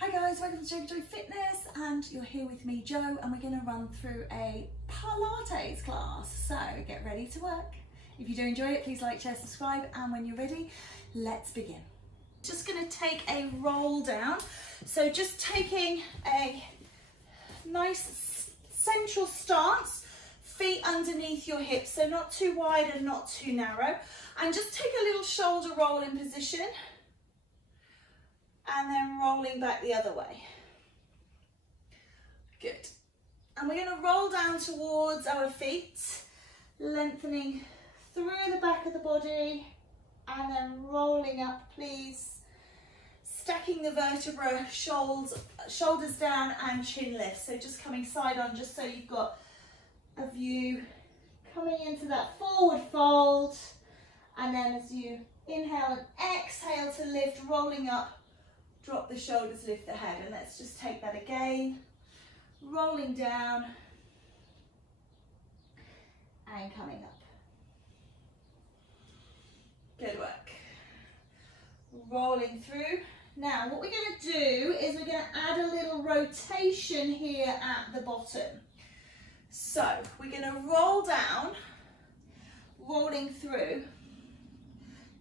Hi guys, welcome to JoeGa Fitness, and you're here with me, Joe, and we're going to run through a Pilates class. So get ready to work. If you do enjoy it, please like, share, subscribe, and when you're ready, let's begin. Just going to take a roll down. So just taking a nice central stance, feet underneath your hips, so not too wide and not too narrow, and just take a little shoulder roll in position. And then rolling back the other way. Good. And we're going to roll down towards our feet, lengthening through the back of the body, and then rolling up, please. Stacking the vertebra, shoulders down and chin lift. So just coming side on, just so you've got a view. Coming into that forward fold. And then as you inhale and exhale to lift, rolling up. Drop the shoulders, lift the head, and let's just take that again. Rolling down and coming up. Good work. Rolling through. Now what we're going to do is we're going to add a little rotation here at the bottom. So we're going to roll down, rolling through.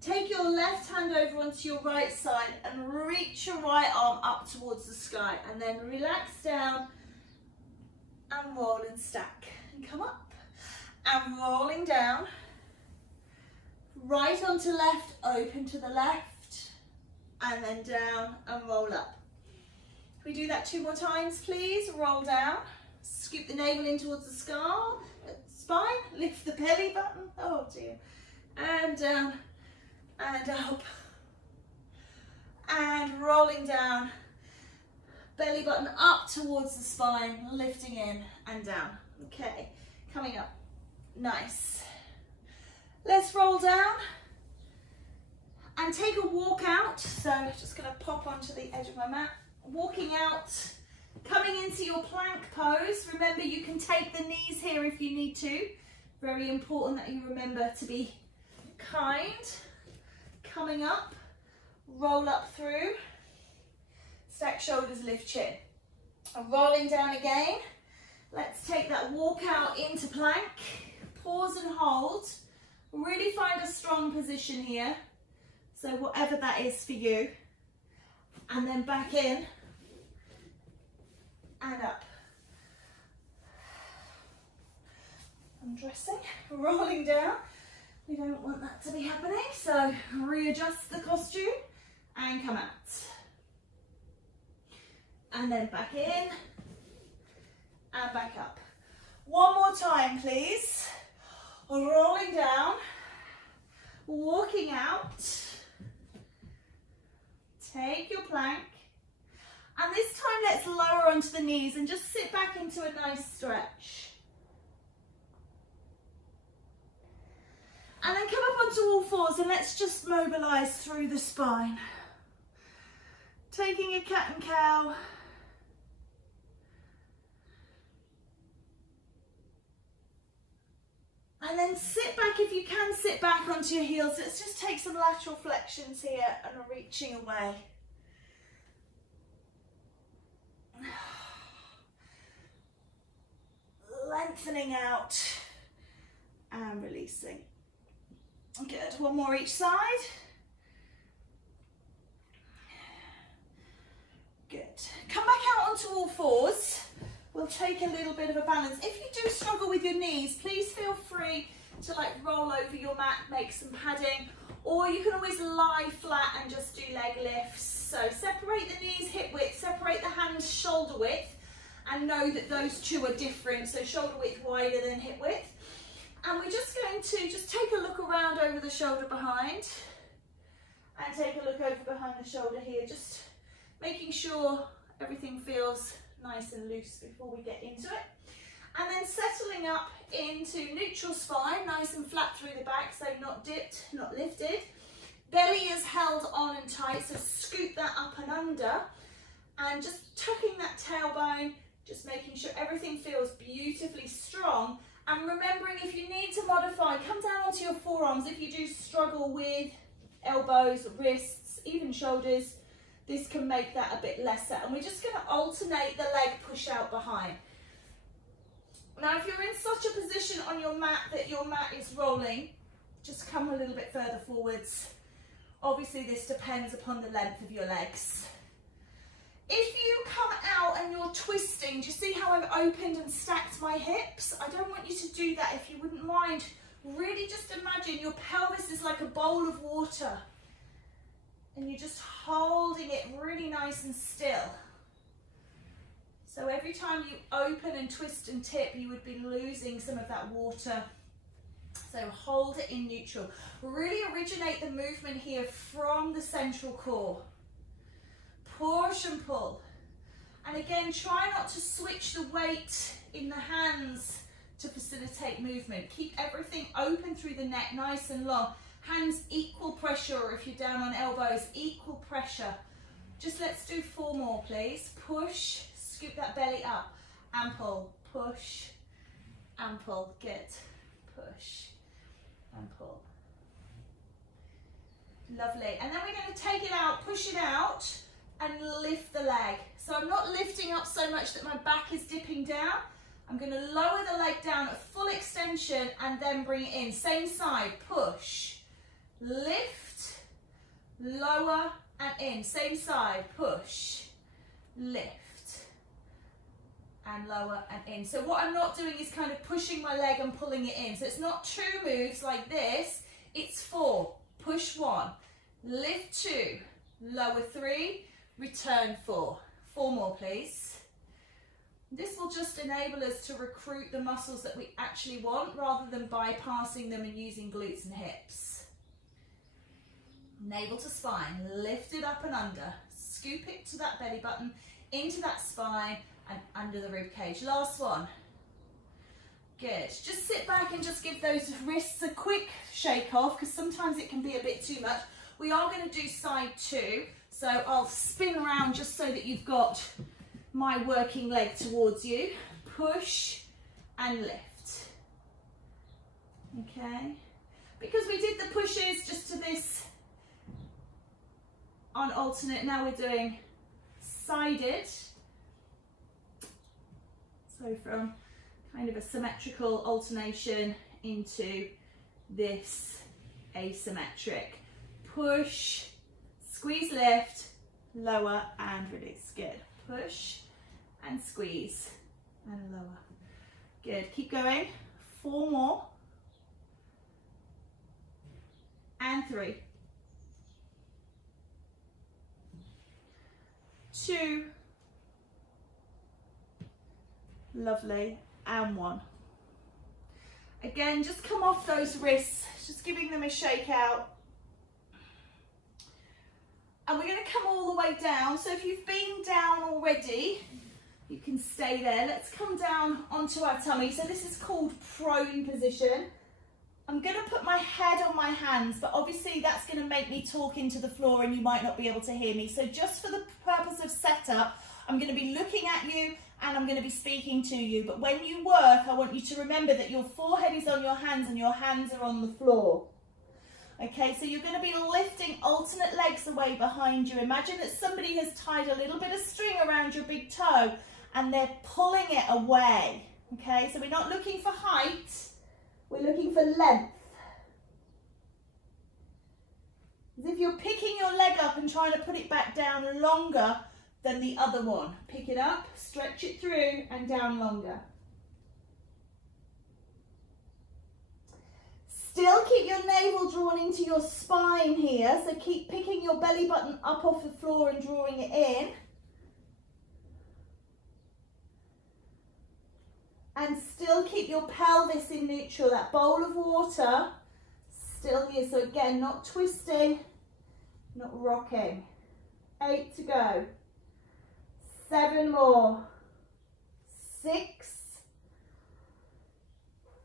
Take your left hand over onto your right side and reach your right arm up towards the sky, and then relax down and roll and stack and come up and rolling down, right onto left, open to the left, and then down and roll up. Can we do that 2 more times, please? Roll down, scoop the navel in towards the spine, lift the belly button, oh dear, and down and up, and rolling down, belly button up towards the spine, lifting in and down. Okay, coming up, nice. Let's roll down and take a walk out. So just gonna pop onto the edge of my mat, walking out, coming into your plank pose. Remember, you can take the knees here if you need to. Very important that you remember to be kind. Coming up, roll up through, stack shoulders, lift chin. And rolling down again. Let's take that walk out into plank, pause and hold. Really find a strong position here. So whatever that is for you. And then back in and up. Undressing, rolling down. We don't want that to be happening, so readjust the costume and come out. And then back in and back up. One more time, please. Rolling down, walking out. Take your plank. And this time let's lower onto the knees and just sit back into a nice stretch. And then come up onto all fours and let's just mobilise through the spine. Taking a cat and cow. And then sit back, if you can, sit back onto your heels. Let's just take some lateral flexions here and reaching away. Lengthening out and releasing. Good, one more each side. Good. Come back out onto all fours. We'll take a little bit of a balance. If you do struggle with your knees, please feel free to roll over your mat, make some padding, or you can always lie flat and just do leg lifts. So separate the knees hip width, separate the hands shoulder width, and know that those two are different. So shoulder width wider than hip width. And we're just going to just take a look around over the shoulder behind and take a look over behind the shoulder here, just making sure everything feels nice and loose before we get into it. And then settling up into neutral spine, nice and flat through the back, so not dipped, not lifted. Belly is held on and tight, so scoop that up and under. And just tucking that tailbone, just making sure everything feels beautifully strong. And remembering, if you need to modify, come down onto your forearms. If you do struggle with elbows, wrists, even shoulders, this can make that a bit lesser. And we're just going to alternate the leg push out behind. Now, if you're in such a position on your mat that your mat is rolling, just come a little bit further forwards. Obviously, this depends upon the length of your legs. If you come out and you're twisting, do you see how I've opened and stacked my hips? I don't want you to do that if you wouldn't mind. Really just imagine your pelvis is like a bowl of water and you're just holding it really nice and still. So every time you open and twist and tip, you would be losing some of that water. So hold it in neutral. Really originate the movement here from the central core. Push and pull. And again, try not to switch the weight in the hands to facilitate movement. Keep everything open through the neck, nice and long. Hands equal pressure, or if you're down on elbows, equal pressure. Just let's do 4 more, please. Push, scoop that belly up, and pull. Push, and pull. Good. Push, and pull. Lovely. And then we're going to take it out, push it out, and lift the leg. So I'm not lifting up so much that my back is dipping down. I'm going to lower the leg down at full extension and then bring it in. Same side, push, lift, lower and in. Same side, push, lift and lower and in. So what I'm not doing is kind of pushing my leg and pulling it in. So it's not 2 moves like this, it's 4. Push 1, lift 2, lower 3, return 4. 4 more, please. This will just enable us to recruit the muscles that we actually want rather than bypassing them and using glutes and hips. Navel to spine, lift it up and under. Scoop it to that belly button, into that spine and under the rib cage. Last one. Good. Just sit back and just give those wrists a quick shake off because sometimes it can be a bit too much. We are going to do side 2. So I'll spin around just so that you've got my working leg towards you. Push and lift. Okay. Because we did the pushes just to this on alternate, now we're doing sided. So from kind of a symmetrical alternation into this asymmetric. Push, squeeze, lift, lower and release. Good. Push and squeeze and lower. Good. Keep going. 4 more. And 3. 2. Lovely. And 1. Again, just come off those wrists, just giving them a shake out. And we're going to come all the way down. So if you've been down already, you can stay there. Let's come down onto our tummy. So this is called prone position. I'm going to put my head on my hands, but obviously that's going to make me talk into the floor and you might not be able to hear me. So just for the purpose of setup, I'm going to be looking at you and I'm going to be speaking to you. But when you work, I want you to remember that your forehead is on your hands and your hands are on the floor. Okay, so you're going to be lifting alternate legs away behind you. Imagine that somebody has tied a little bit of string around your big toe and they're pulling it away. Okay, so we're not looking for height, we're looking for length. As if you're picking your leg up and trying to put it back down longer than the other one. Pick it up, stretch it through and down longer. Still keep your navel drawn into your spine here, so keep picking your belly button up off the floor and drawing it in. And still keep your pelvis in neutral, that bowl of water still here. So again, not twisting, not rocking. 8 to go. 7 more. 6,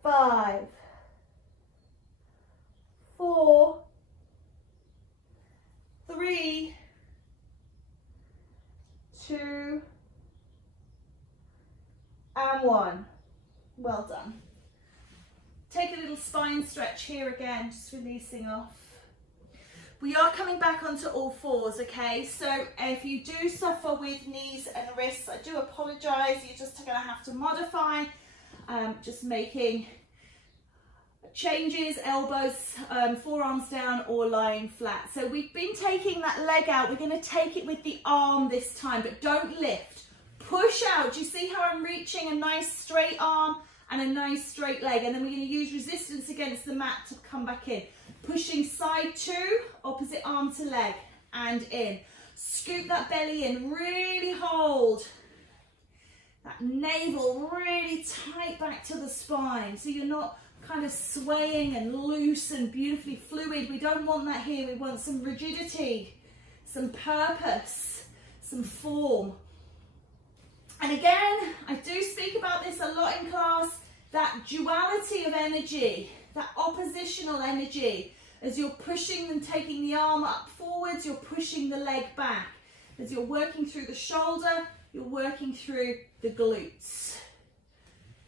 5, 4, 3, 2, and 1. Well done. Take a little spine stretch here again, just releasing off. We are coming back onto all fours, okay? So if you do suffer with knees and wrists, I do apologise. You're just going to have to modify, just making changes, elbows, forearms down or lying flat. So we've been taking that leg out. We're going to take it with the arm this time, but don't lift. Push out. Do you see how I'm reaching a nice straight arm and a nice straight leg? And then we're going to use resistance against the mat to come back in. Pushing side two, opposite arm to leg and in. Scoop that belly in, really hold that navel really tight back to the spine, so you're not kind of swaying and loose and beautifully fluid. We don't want that here. We want some rigidity, some purpose, some form. And again, I do speak about this a lot in class, that duality of energy, that oppositional energy. As you're pushing and taking the arm up forwards, you're pushing the leg back. As you're working through the shoulder, you're working through the glutes.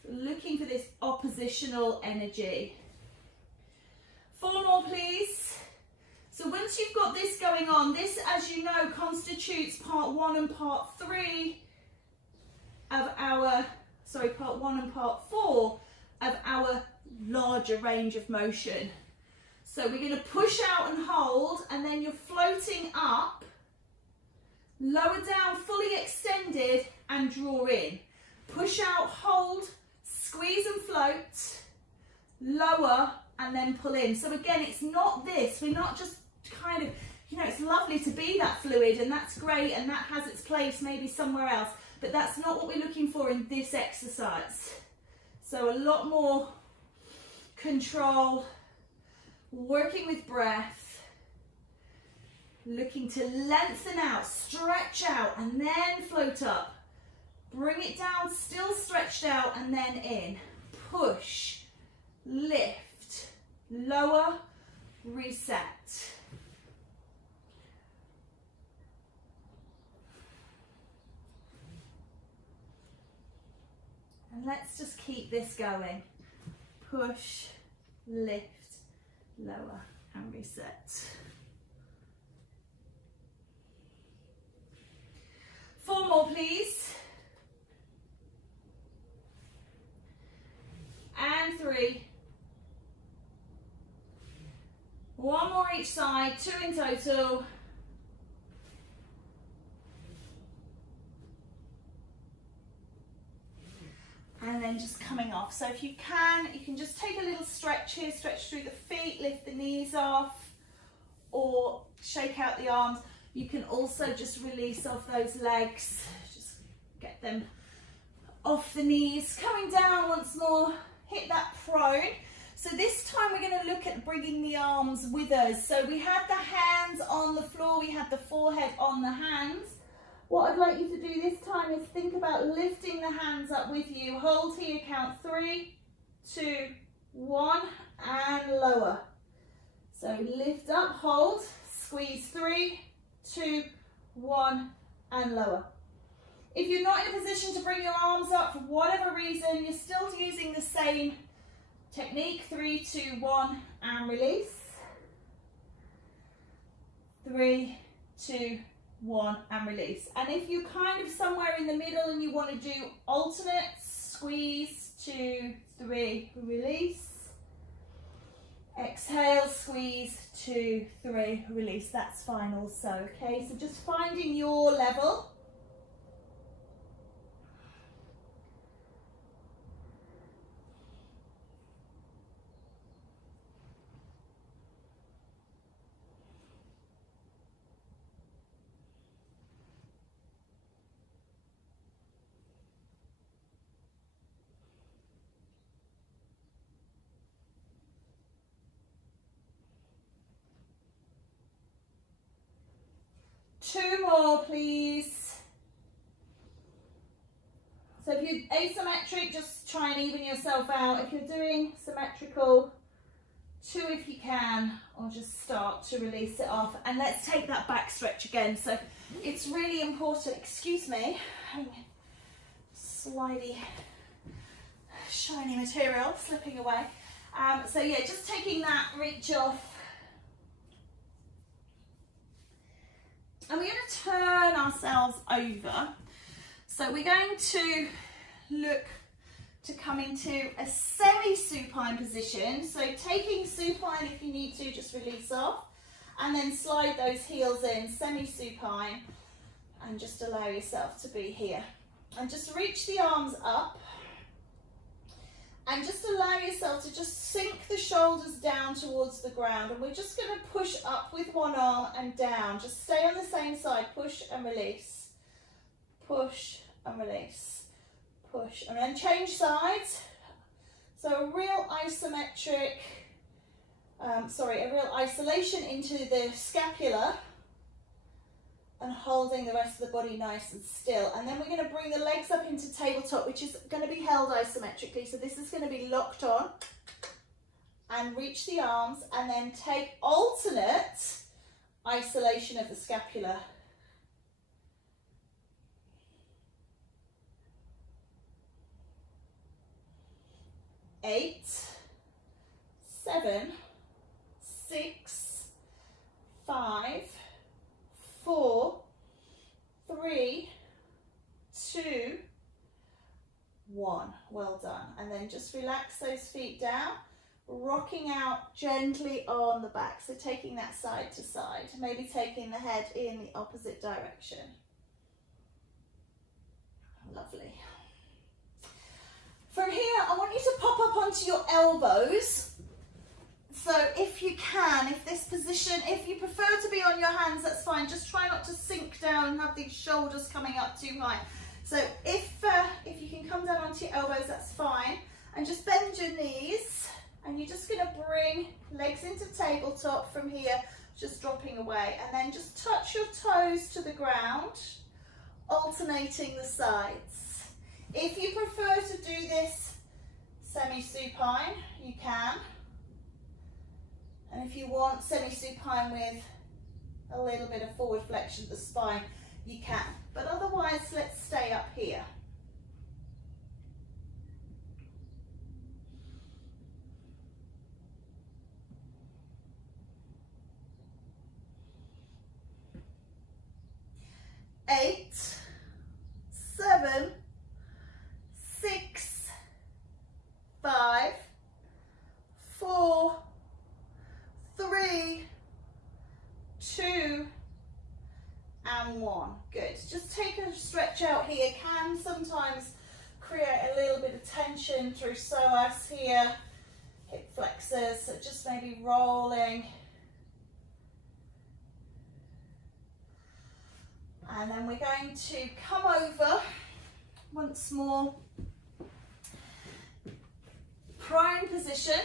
So looking for this oppositional energy. 4 more, please. So once you've got this going on, this, as you know, constitutes part 1 and part 3 of our, part 1 and part 4 of our larger range of motion. So we're going to push out and hold, and then you're floating up, lower down, fully extended, and draw in. Push out, hold, squeeze and float, lower, and then pull in. So again, it's not this. We're not just kind of, you know, it's lovely to be that fluid, and that's great, and that has its place maybe somewhere else. But that's not what we're looking for in this exercise. So a lot more control, working with breath, looking to lengthen out, stretch out, and then float up. Bring it down, still stretched out, and then in. Push, lift, lower, reset. And let's just keep this going. Push, lift, lower, and reset. 4 more, please. And 3. 1 more each side, 2 in total. And then just coming off. So if you can just take a little stretch here, stretch through the feet, lift the knees off, or shake out the arms. You can also just release off those legs, just get them off the knees. Coming down once more, hit that prone. So this time we're going to look at bringing the arms with us. So we had the hands on the floor, we had the forehead on the hands. What I'd like you to do this time is think about lifting the hands up with you. Hold here, count 3, 2, 1, and lower. So lift up, hold, squeeze 3, 2, 1, and lower. If you're not in a position to bring your arms up for whatever reason, you're still using the same technique. 3, 2, 1, and release. 3, 2, 1, and release. And if you're kind of somewhere in the middle and you want to do alternates, squeeze, 2, 3, release. Exhale, squeeze, 2, 3, release. That's fine also, okay? So just finding your level. Two more, please. So if you're asymmetric, just try and even yourself out. If you're doing symmetrical, 2 if you can, or just start to release it off. And let's take that back stretch again. So it's really important, excuse me, slidey, shiny material slipping away. So yeah, just taking that reach off. And we're going to turn ourselves over. So we're going to look to come into a semi-supine position. So taking supine, if you need to, just release off. And then slide those heels in, semi-supine. And just allow yourself to be here. And just reach the arms up. And just allow yourself to just sink the shoulders down towards the ground. And we're just going to push up with one arm and down. Just stay on the same side. Push and release. Push and release. Push. And then change sides. So a real isometric, a real isolation into the scapula. And holding the rest of the body nice and still. And then we're going to bring the legs up into tabletop, which is going to be held isometrically. So this is going to be locked on. And reach the arms and then take alternate isolation of the scapula. Eight, 7, 6, 5, 4, 3, 2, 1. Well done. And then just relax those feet down, rocking out gently on the back. So taking that side to side, maybe taking the head in the opposite direction. Lovely. From here, I want you to pop up onto your elbows. So if you can, if this position, if you prefer to be on your hands, that's fine. Just try not to sink down and have these shoulders coming up too high. So if you can come down onto your elbows, that's fine. And just bend your knees. And you're just going to bring legs into tabletop from here, just dropping away. And then just touch your toes to the ground, alternating the sides. If you prefer to do this semi-supine, you can. And if you want semi-supine with a little bit of forward flexion of the spine, you can. But otherwise, let's stay up here. Eight, 7, 6, 5, 4, 3, 2, and 1. Good. Just take a stretch out here. Can sometimes create a little bit of tension through psoas here, hip flexors, so just maybe rolling. And then we're going to come over once more. Prone position,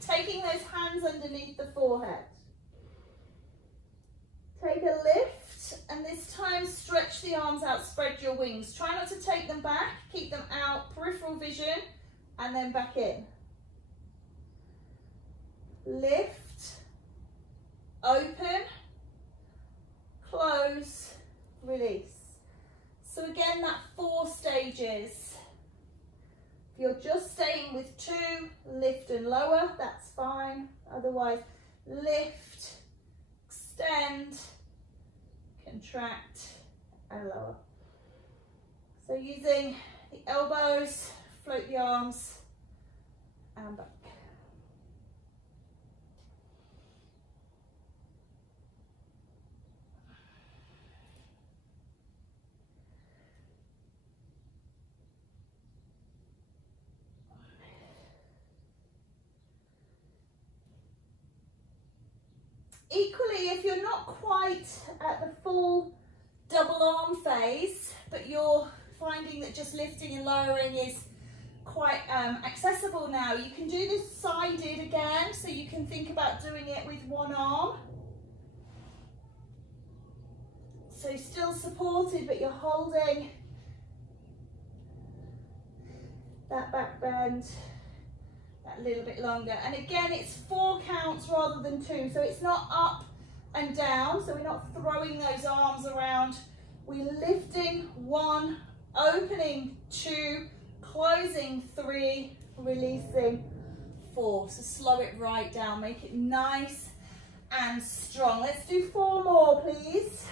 taking those hands underneath the forehead. Take a lift, and this time stretch the arms out, spread your wings. Try not to take them back, keep them out, peripheral vision, and then back in. Lift, open, close, release. So again, that 4 stages. If you're just staying with 2, lift and lower, that's fine. Otherwise, lift, extend, contract, and lower. So using the elbows, float the arms, and back. Equally, if you're not quite at the full double arm phase, but you're finding that just lifting and lowering is quite accessible now, you can do this sided again, so you can think about doing it with one arm. So still supported, but you're holding that back bend that little bit longer. And again, it's 4 counts rather than 2, so it's not up and down, so we're not throwing those arms around. We're lifting 1, opening 2, closing 3, releasing 4. So slow it right down, make it nice and strong. Let's do 4 more, please.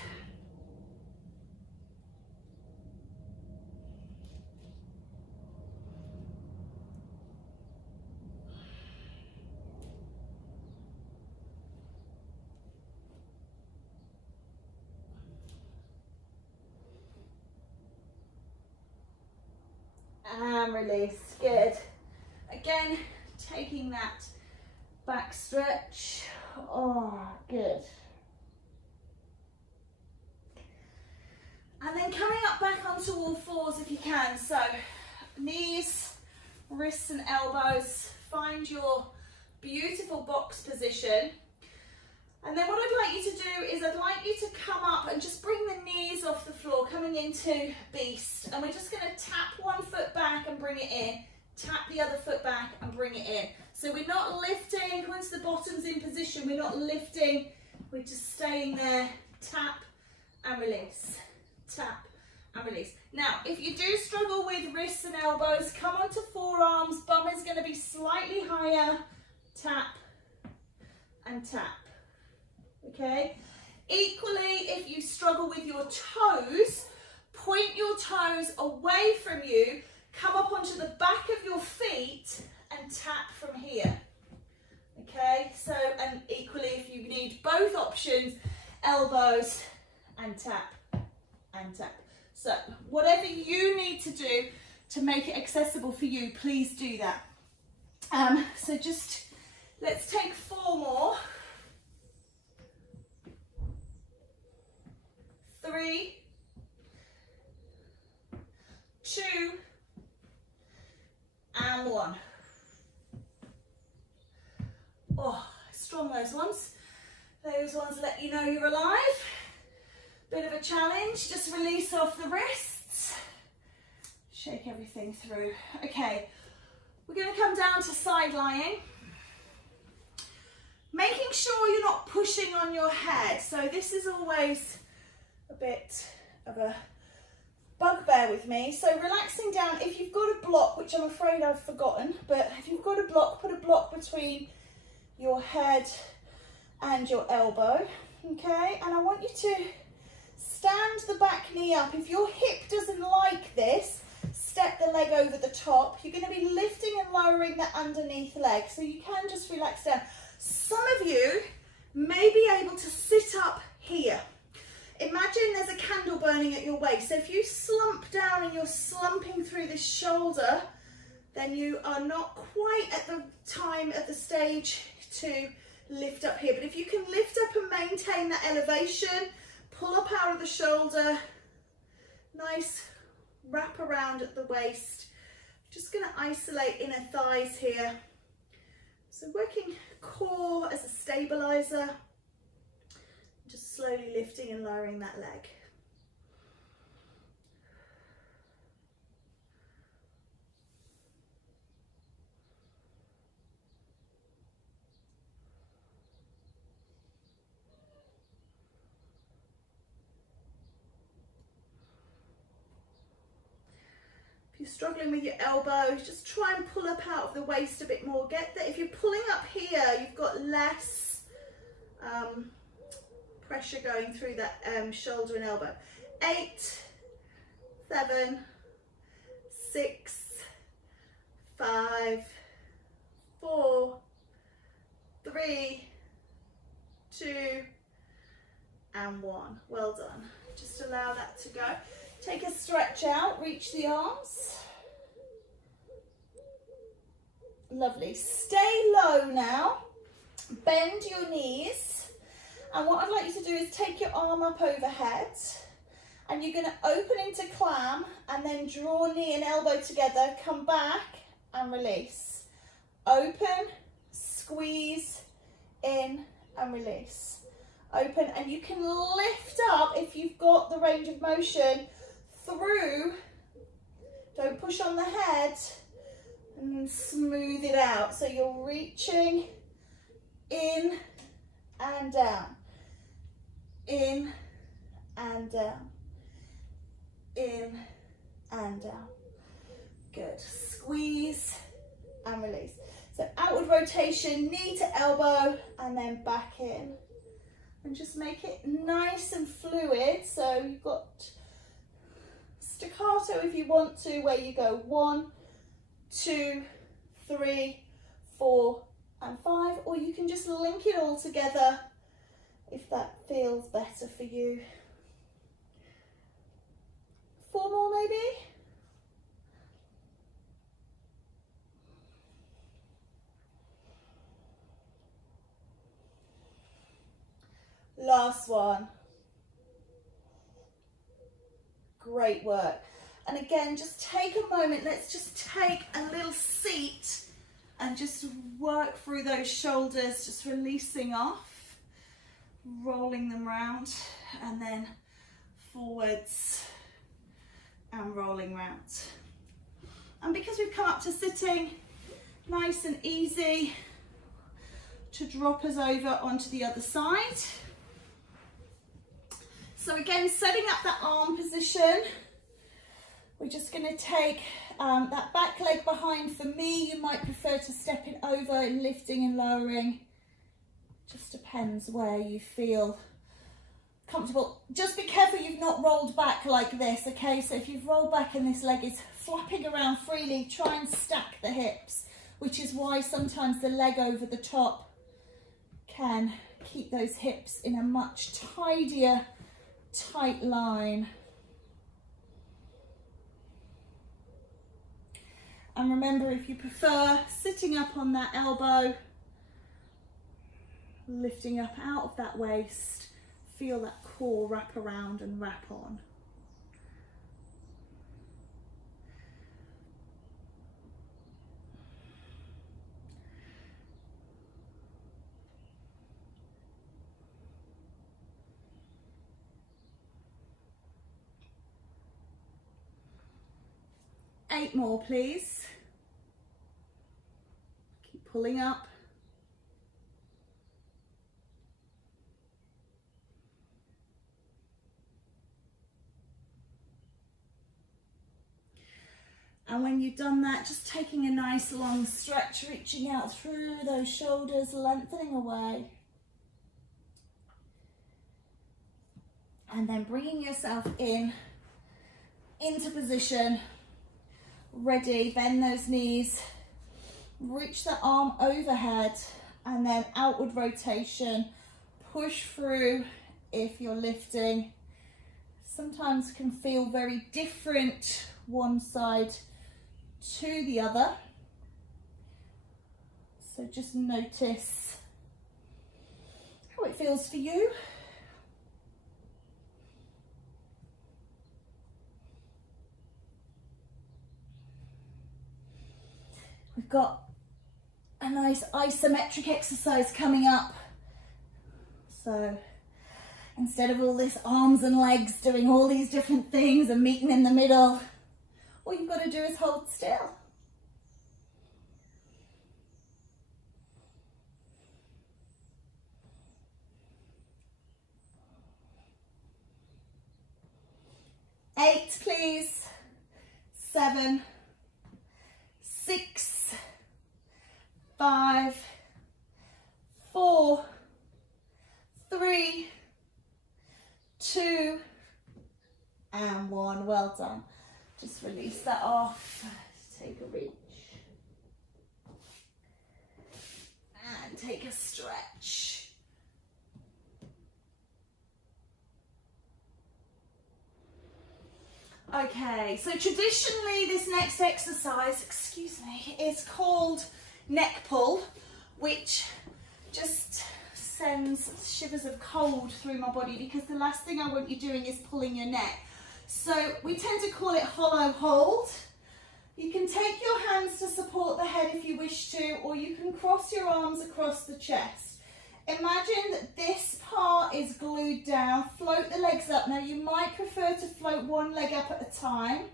and release. Good. Again, taking that back stretch. Oh, good. And then coming up back onto all fours if you can. So knees, wrists and elbows. Find your beautiful box position. And then what I'd like you to do is I'd like you to come up and just bring the knees off the floor, coming into beast. And we're just going to tap one foot back and bring it in. Tap the other foot back and bring it in. So we're not lifting, once the bottom's in position, we're not lifting, we're just staying there. Tap and release. Tap and release. Now, if you do struggle with wrists and elbows, come onto forearms. Bum is going to be slightly higher. Tap and tap. Okay? Equally, if you struggle with your toes, point your toes away from you. Come up onto the back of your feet and tap from here. Okay? So, and equally, if you need both options, elbows and tap. And tap. So whatever you need to do to make it accessible for you, please do that. So just let's take 4 more. 3, 2, and 1. Oh, strong those ones. Those ones let you know you're alive. Bit of a challenge, just release off the wrists, shake everything through. Okay, we're going to come down to side lying, making sure you're not pushing on your head. So this is always a bit of a bugbear with me. So relaxing down, if you've got a block, which I'm afraid I've forgotten, but if you've got a block, put a block between your head and your elbow, okay? And I want you to stand the back knee up. If your hip doesn't like this, step the leg over the top. You're going to be lifting and lowering the underneath leg, so you can just relax down. Some of you may be able to sit up here. Imagine there's a candle burning at your waist. So if you slump down and you're slumping through this shoulder, then you are not quite at the stage to lift up here. But if you can lift up and maintain that elevation, pull up out of the shoulder, nice wrap around at the waist. Just going to isolate inner thighs here. So working core as a stabilizer, just slowly lifting and lowering that leg. If you're struggling with your elbow, just try and pull up out of the waist a bit more. Get that if you're pulling up here, you've got less pressure going through that shoulder and elbow. 8, 7, 6, 5, 4, 3, 2, and 1. Well done. Just allow that to go. Take a stretch out, reach the arms. Lovely. Stay low now. Bend your knees. And what I'd like you to do is take your arm up overhead. And you're going to open into clam and then draw knee and elbow together. Come back and release. Open, squeeze, in and release. Open, and you can lift up if you've got the range of motion through, don't push on the head, and smooth it out. So you're reaching in and down, in and down, in and down. Good. Squeeze and release. So outward rotation, knee to elbow, and then back in. And just make it nice and fluid. So you've got staccato if you want to, where you go 1, 2, 3, 4, and 5, or you can just link it all together if that feels better for you. 4 more maybe. Last one. Great work. And again, just take a moment. Let's just take a little seat and just work through those shoulders, just releasing off, rolling them round, and then forwards and rolling round. And because we've come up to sitting, nice and easy to drop us over onto the other side. So again, setting up that arm position, we're just going to take that back leg behind. For me, you might prefer to step it over and lifting and lowering. Just depends where you feel comfortable. Just be careful you've not rolled back like this, okay? So if you've rolled back and this leg is flapping around freely, try and stack the hips, which is why sometimes the leg over the top can keep those hips in a much tidier, tight line. And remember, if you prefer, sitting up on that elbow, lifting up out of that waist, feel that core wrap around and wrap on. Eight more, please. Keep pulling up. And when you've done that, just taking a nice long stretch, reaching out through those shoulders, lengthening away. And then bringing yourself into position. Ready, bend those knees, reach the arm overhead, and then outward rotation, push through if you're lifting. Sometimes can feel very different one side to the other. So just notice how it feels for you. We've got a nice isometric exercise coming up. So instead of all this arms and legs doing all these different things and meeting in the middle, all you've got to do is hold still. Eight, please. 7, 6, 5, 4, 3, 2, and 1. Well done. Just release that off. Take a reach. And take a stretch. Okay, so traditionally this next exercise, excuse me, is called neck pull, which just sends shivers of cold through my body because the last thing I want you doing is pulling your neck. So we tend to call it hollow hold. You can take your hands to support the head if you wish to, or you can cross your arms across the chest. Imagine that this part is glued down, float the legs up. Now you might prefer to float one leg up at a time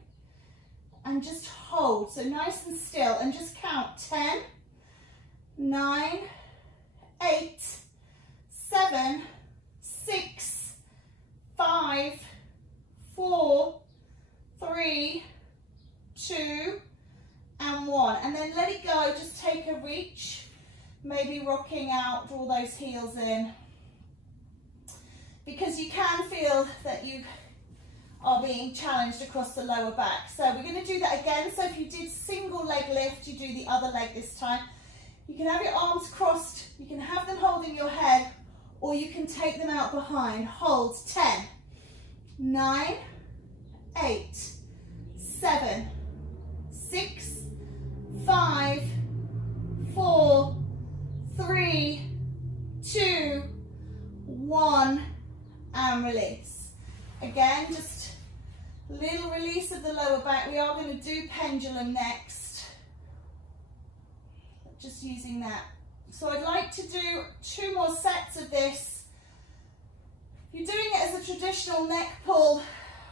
and just hold, so nice and still, and just count 10, 9, 8, 7, 6, 5, 4, 3, 2, and 1. And then let it go, just take a reach, maybe rocking out, draw those heels in. Because you can feel that you are being challenged across the lower back. So we're going to do that again. So if you did single leg lift, you do the other leg this time. You can have your arms crossed, you can have them holding your head, or you can take them out behind. Hold 10, 9, 8, 7, 6, 5, 4, 3, 2, 1. of the lower back. We are going to do pendulum next. Just using that. So I'd like to do 2 more sets of this. You're doing it as a traditional neck pull,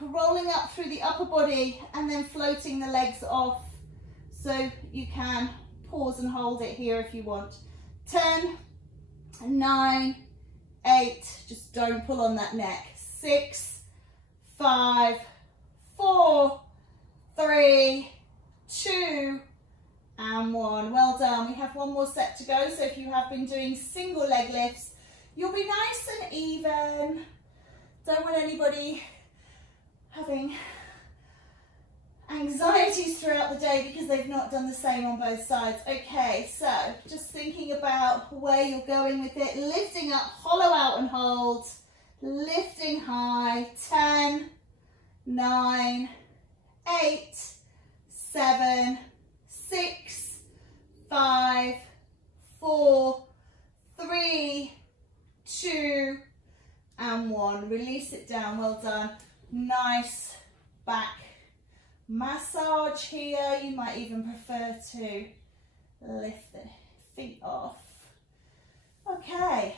rolling up through the upper body and then floating the legs off. So you can pause and hold it here if you want. 10, 9, 8, just don't pull on that neck. 6, 5, 4, 3, 2, and 1. Well done. We have 1 more set to go. So if you have been doing single leg lifts, you'll be nice and even. Don't want anybody having anxieties throughout the day because they've not done the same on both sides. Okay, so just thinking about where you're going with it. Lifting up, hollow out and hold. Lifting high. 10, 9, 8, 7, 6, 5, 4, 3, 2, and 1. Release it down. Well done. Nice back massage here. You might even prefer to lift the feet off. Okay,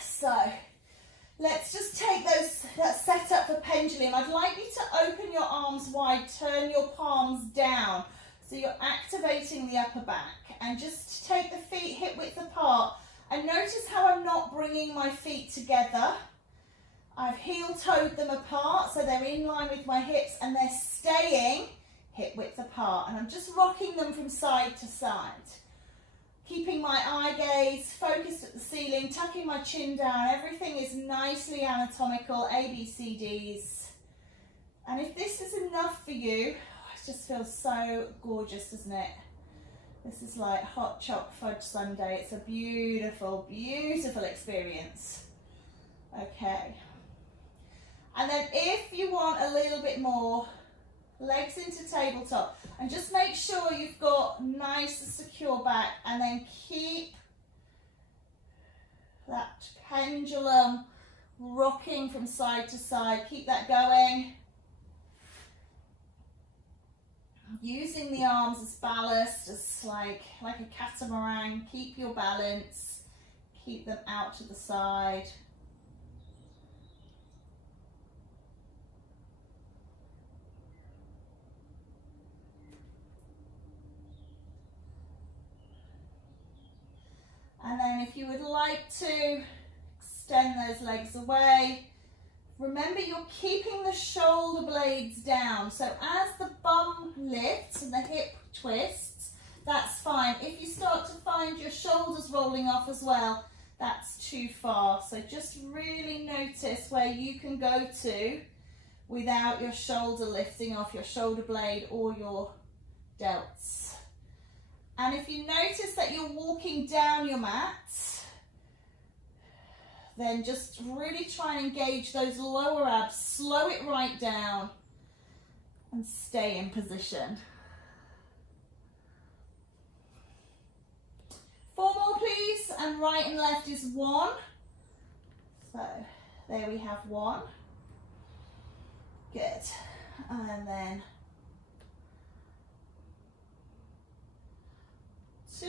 so let's just take that set up for pendulum. I'd like you to open your arms wide, turn your palms down. So you're activating the upper back, and just take the feet hip width apart. And notice how I'm not bringing my feet together. I've heel-toed them apart, so they're in line with my hips and they're staying hip width apart. And I'm just rocking them from side to side. Keeping my eye gaze focused at the ceiling, tucking my chin down. Everything is nicely anatomical, ABCDs. And if this is enough for you, it just feels so gorgeous, doesn't it? This is like hot chocolate fudge sundae. It's a beautiful, beautiful experience. Okay. And then if you want a little bit more, legs into tabletop. And just make sure you've got nice secure back, and then keep that pendulum rocking from side to side. Keep that going. Using the arms as ballast, just like a catamaran. Keep your balance. Keep them out to the side. And then if you would like to extend those legs away, remember you're keeping the shoulder blades down. So as the bum lifts and the hip twists, that's fine. If you start to find your shoulders rolling off as well, that's too far. So just really notice where you can go to without your shoulder lifting off your shoulder blade or your delts. And if you notice that you're walking down your mat, then just really try and engage those lower abs, slow it right down and stay in position. 4 more please, and right and left is 1. So there we have 1. Good. And then 2.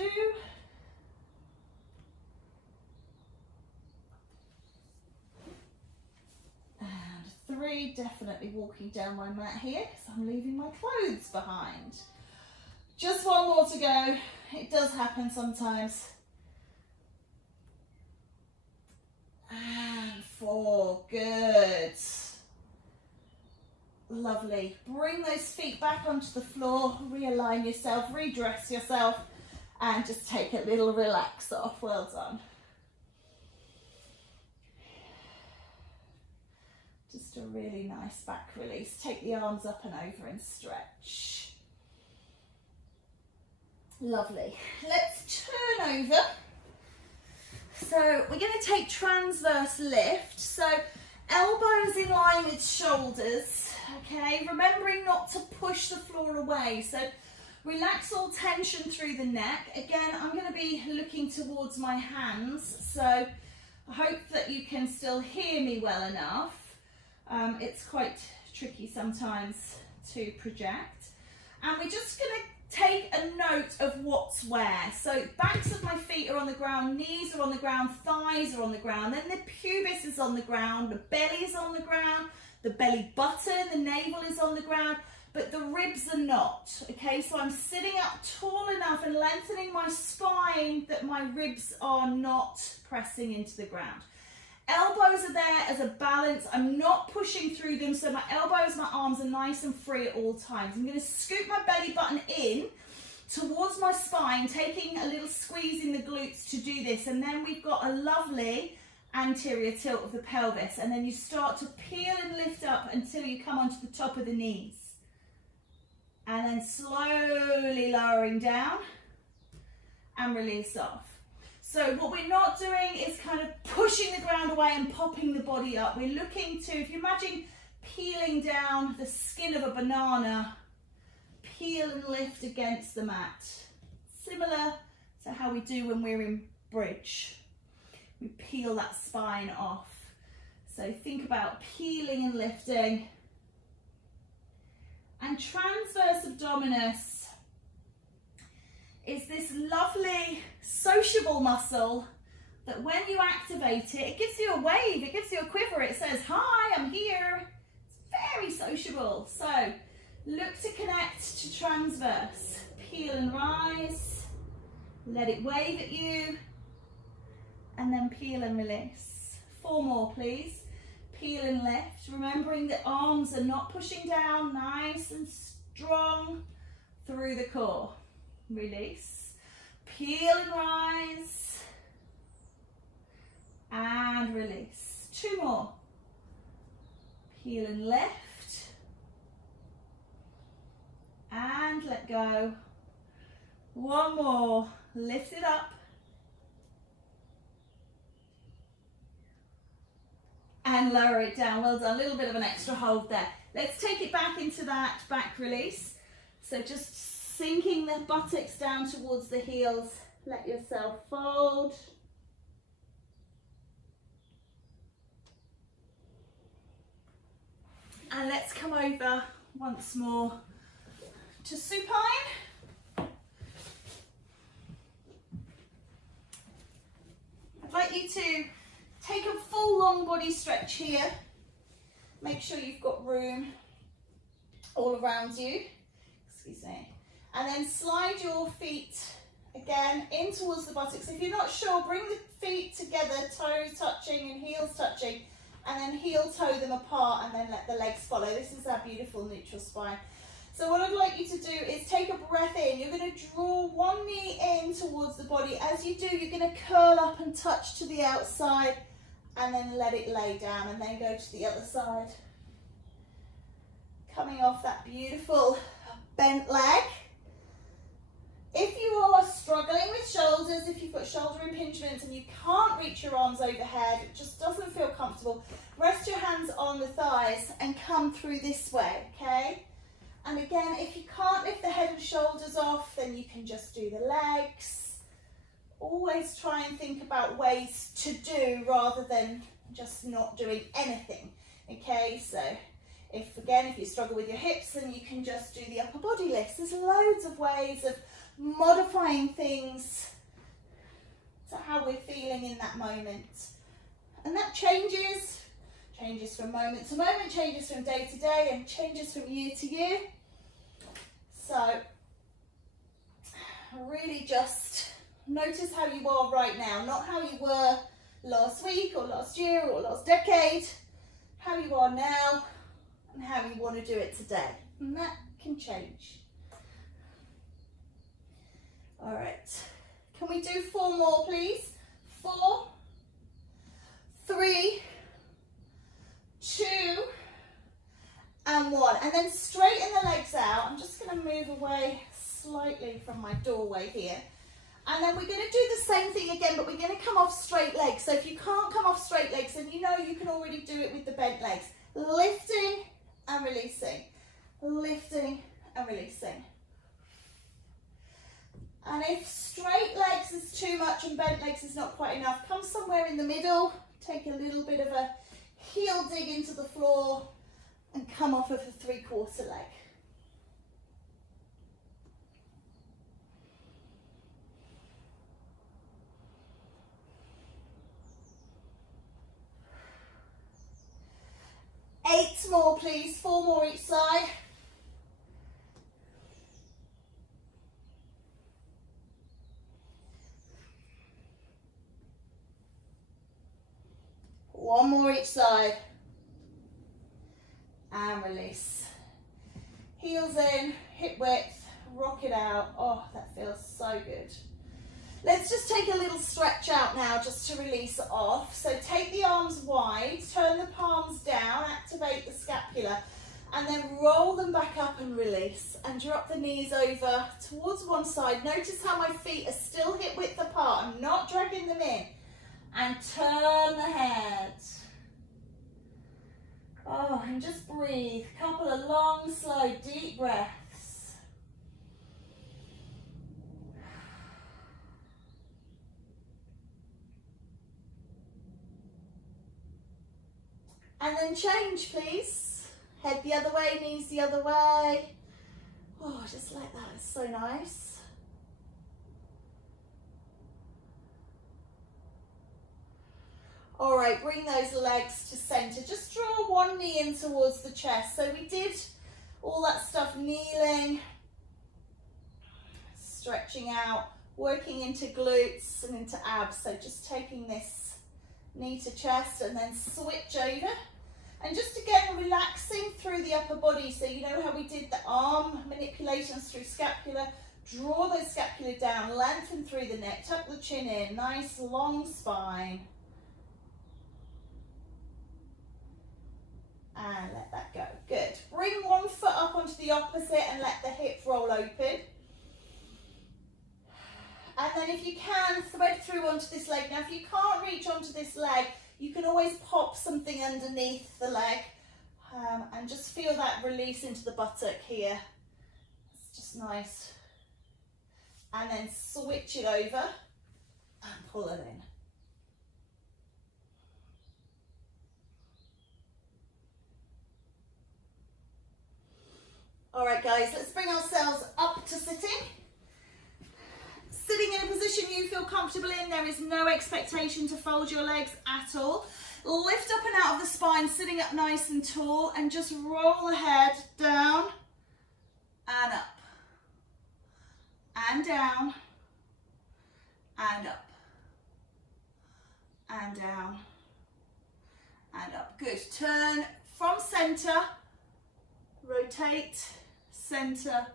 And 3, definitely walking down my mat here because I'm leaving my clothes behind. Just 1 more to go. It does happen sometimes. And 4, good. Lovely. Bring those feet back onto the floor, realign yourself, redress yourself, and just take a little relax off. Well done. Just a really nice back release. Take the arms up and over and stretch. Lovely. Let's turn over. So we're going to take transverse lift. So elbows in line with shoulders. Okay, remembering not to push the floor away. So relax all tension through the neck. Again, I'm going to be looking towards my hands, so I hope that you can still hear me well enough. It's quite tricky sometimes to project. And we're just going to take a note of what's where. So backs of my feet are on the ground, knees are on the ground, thighs are on the ground, then the pubis is on the ground, the belly is on the ground, the belly button, the navel is on the ground, but the ribs are not. Okay, so I'm sitting up tall enough and lengthening my spine that my ribs are not pressing into the ground. Elbows are there as a balance. I'm not pushing through them, so my elbows, my arms are nice and free at all times. I'm going to scoop my belly button in towards my spine, taking a little squeeze in the glutes to do this, and then we've got a lovely anterior tilt of the pelvis, and then you start to peel and lift up until you come onto the top of the knees, and then slowly lowering down and release off. So what we're not doing is kind of pushing the ground away and popping the body up. We're looking to, if you imagine peeling down the skin of a banana, peel and lift against the mat. Similar to how we do when we're in bridge. We peel that spine off. So think about peeling and lifting. And transverse abdominis is this lovely sociable muscle that when you activate it, it gives you a wave, it gives you a quiver, it says, hi, I'm here. It's very sociable. So look to connect to transverse. Peel and rise, let it wave at you, and then peel and release. 4 more, please. Peel and lift, remembering that arms are not pushing down, nice and strong through the core. Release, peel and rise, and release. 2 more. Peel and lift, and let go. 1 more. Lift it up, and lower it down. Well done. A little bit of an extra hold there. Let's take it back into that back release. So just sinking the buttocks down towards the heels. Let yourself fold. And let's come over once more to supine. I'd like you to take a full long body stretch here. Make sure you've got room all around you. Excuse me. And then slide your feet again in towards the buttocks. If you're not sure, bring the feet together, toes touching and heels touching, and then heel toe them apart and then let the legs follow. This is our beautiful neutral spine. So what I'd like you to do is take a breath in. You're going to draw one knee in towards the body. As you do, you're going to curl up and touch to the outside and then let it lay down and then go to the other side. Coming off that beautiful bent leg. If you are struggling with shoulders, if you've got shoulder impingements and you can't reach your arms overhead, it just doesn't feel comfortable, rest your hands on the thighs and come through this way, okay? And again, if you can't lift the head and shoulders off, then you can just do the legs. Always try and think about ways to do rather than just not doing anything, okay? So if you struggle with your hips, then you can just do the upper body lifts. There's loads of ways of modifying things to how we're feeling in that moment. And that changes from moment to moment, changes from day to day, and changes from year to year. So really just notice how you are right now, not how you were last week or last year or last decade, how you are now and how you want to do it today. And that can change. All right, can we do 4 more, please? 4, 3, 2, and 1. And then straighten the legs out. I'm just going to move away slightly from my doorway here. And then we're going to do the same thing again, but we're going to come off straight legs. So if you can't come off straight legs, then you know you can already do it with the bent legs. Lifting and releasing. Lifting and releasing. And if straight legs is too much and bent legs is not quite enough, come somewhere in the middle. Take a little bit of a heel dig into the floor and come off of the 3/4 leg. Eight more, please. 4 more each side. One more each side. And release. Heels in, hip width, rock it out. Oh, that feels so good. Let's just take a little stretch out now just to release it off. So take the arms wide, turn the palms down, activate the scapula, and then roll them back up and release. And drop the knees over towards one side. Notice how my feet are still hip width apart. I'm not dragging them in. And turn the head. Oh, and just breathe. Couple of long, slow, deep breaths. And then change, please. Head the other way, knees the other way. Oh, just like that. It's so nice. All right, bring those legs to center. Just draw one knee in towards the chest. So we did all that stuff, kneeling, stretching out, working into glutes and into abs. So just taking this knee to chest and then switch over. And just again, relaxing through the upper body. So you know how we did the arm manipulations through scapula. Draw those scapula down, lengthen through the neck, tuck the chin in, nice long spine. And let that go. Good. Bring one foot up onto the opposite and let the hip roll open. And then if you can, thread through onto this leg. Now if you can't reach onto this leg, you can always pop something underneath the leg and just feel that release into the buttock here. It's just nice. And then switch it over and pull it in. All right, guys, let's bring ourselves up to sitting. Sitting in a position you feel comfortable in. There is no expectation to fold your legs at all. Lift up and out of the spine, sitting up nice and tall, and just roll the head down and up. And down and up. And down and up. Good. Turn from center, rotate, center,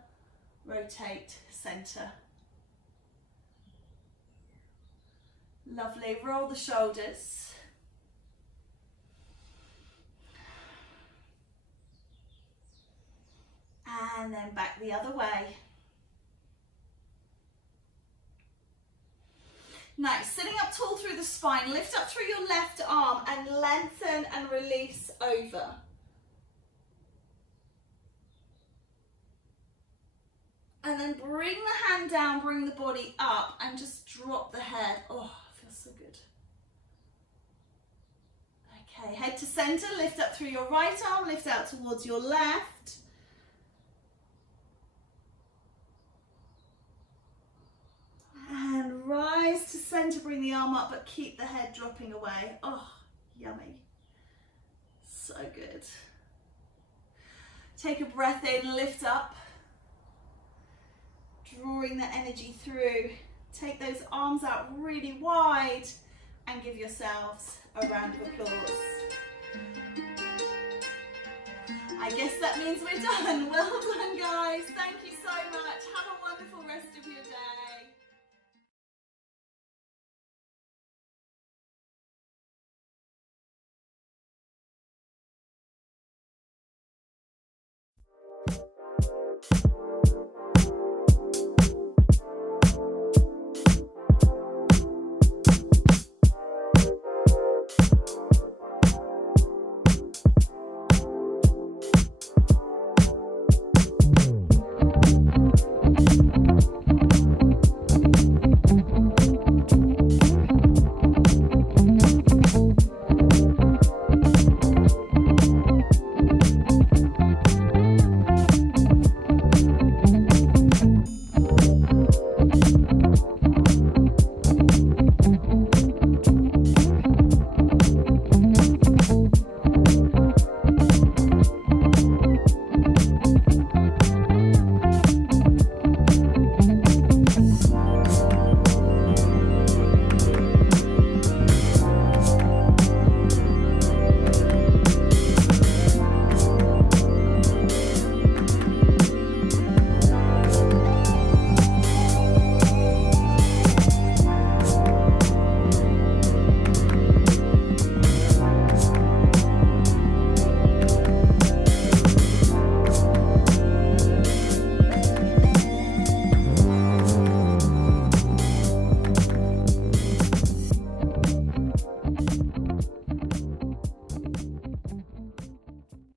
rotate, center. Lovely. Roll the shoulders. And then back the other way. Nice. Sitting up tall through the spine. Lift up through your left arm and lengthen and release over. And then bring the hand down, bring the body up, and just drop the head. Oh, it feels so good. Okay, head to center, lift up through your right arm, lift out towards your left. And rise to center, bring the arm up, but keep the head dropping away. Oh, yummy. So good. Take a breath in, lift up. Drawing the energy through. Take those arms out really wide and give yourselves a round of applause. I guess that means we're done. Well done, guys. Thank you so much. Have a wonderful rest of your day.